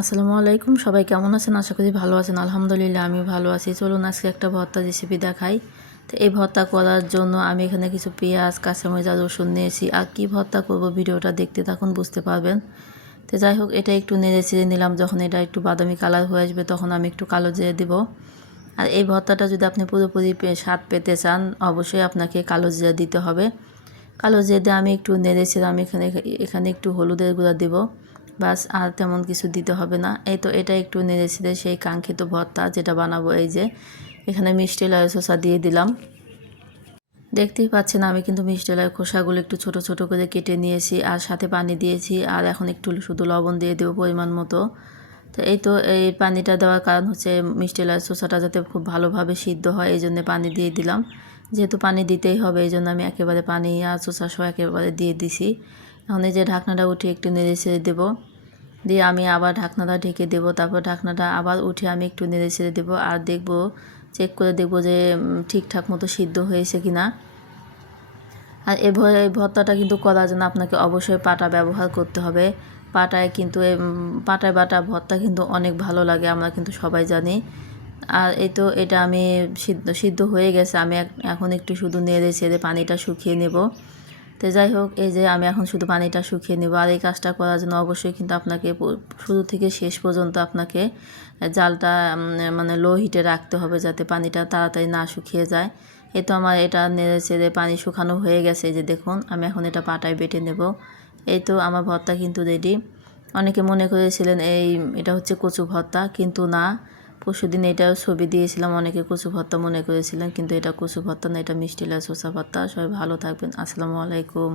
আসসালামু আলাইকুম। সবাই কেমন আছেন? আশা করি ভালো আছেন। আলহামদুলিল্লাহ আমি ভালো আছি। চলুন আজকে একটা ভর্তা রেসিপি দেখাই। তো এই ভর্তা করার জন্য আমি এখানে কিছু পেঁয়াজ, কাঁচামরিচ রসুন নিয়েছি। আর কী ভর্তা করব ভিডিওটা দেখতে তখন বুঝতে পারবেন। তো যাই হোক, এটা একটু নেড়ে ছেড়ে নিলাম। যখন এটা একটু বাদামি কালার হয়ে আসবে, তখন আমি একটু কালো জিরে দেবো। আর এই ভর্তাটা যদি আপনি পুরোপুরি স্বাদ পেতে চান, অবশ্যই আপনাকে কালো জিরা দিতে হবে। কালো জিরে দিয়ে আমি একটু নেড়েছিলাম এখানে এখানে একটু হলুদের গুঁড়া দেবো। বাস আর তেমন কিছু দিতে হবে না। এই তো এটা একটু নেড়েছিলে সেই কাঙ্ক্ষিত ভর্তা যেটা বানাবো, এই যে এখানে মিষ্টি লাউ শসা দিয়ে দিলাম। দেখতেই পাচ্ছেন আমি কিন্তু মিষ্টি লাউ খোসাগুলো একটু ছোট ছোট করে কেটে নিয়েছি আর সাথে পানি দিয়েছি আর এখন একটু শুধু লবণ দিয়ে দেবো পরিমাণ মতো। তো এই তো এই পানিটা দেওয়ার কারণ হচ্ছে মিষ্টি লাউ শসাটা যাতে খুব ভালোভাবে সিদ্ধ হয়, এই জন্য পানি দিয়ে দিলাম। যেহেতু পানি দিতেই হবে, এই জন্য আমি একেবারে পানি আর শসা সহ একেবারে দিয়ে দিছি। এখন এই যে ঢাকনাটা উঠে একটু নেড়ে ছেড়ে দেবো। দিয়ে আমি আবার ঢাকনাটা ঢেকে দেবো, তারপর ঢাকনাটা আবার উঠে আমি একটু নেড়ে ছেড়ে দেবো আর দেখব চেক করে দেখব যে ঠিকঠাক মতো সিদ্ধ হয়েছে কি না আর ভ- এই ভর্তাটা কিন্তু করার জন্য আপনাকে অবশ্যই পাটা ব্যবহার করতে হবে। পাটায় কিন্তু পাটায় বাটা ভর্তা কিন্তু অনেক ভালো লাগে, আমরা কিন্তু সবাই জানি। আর এই তো, এটা আমি সিদ্ধ সিদ্ধ হয়ে গেছে, আমি এখন একটু শুধু নেড়ে ছেড়ে পানিটা শুকিয়ে নেব। তো যাই হোক, এই যে আমি এখন শুধু পানিটা শুকিয়ে নেব আর এই কাজটা করার জন্য অবশ্যই কিন্তু আপনাকে শুরু থেকে শেষ পর্যন্ত আপনাকে জালটা মানে লো হিটে রাখতে হবে যাতে পানিটা তাড়াতাড়ি না শুকিয়ে যায়। এই তো আমার এটা নেড়ে চেড়ে পানি শুকানো হয়ে গেছে যে দেখুন, আমি এখন এটা পাটায় বেটে নেব। এই তো আমার ভর্তা কিন্তু রেডি অনেকে মনে করেছিলেন এই, এটা হচ্ছে কচু ভর্তা, কিন্তু না। পরশুদিন এটাও ছবি দিয়েছিলাম, অনেকে কচু ভর্তা মনে করেছিলেন, কিন্তু এটা কচু ভর্তা না, এটা মিষ্টি লাউ শসা ভর্তা। সবাই ভালো থাকবেন, আসসালামু আলাইকুম।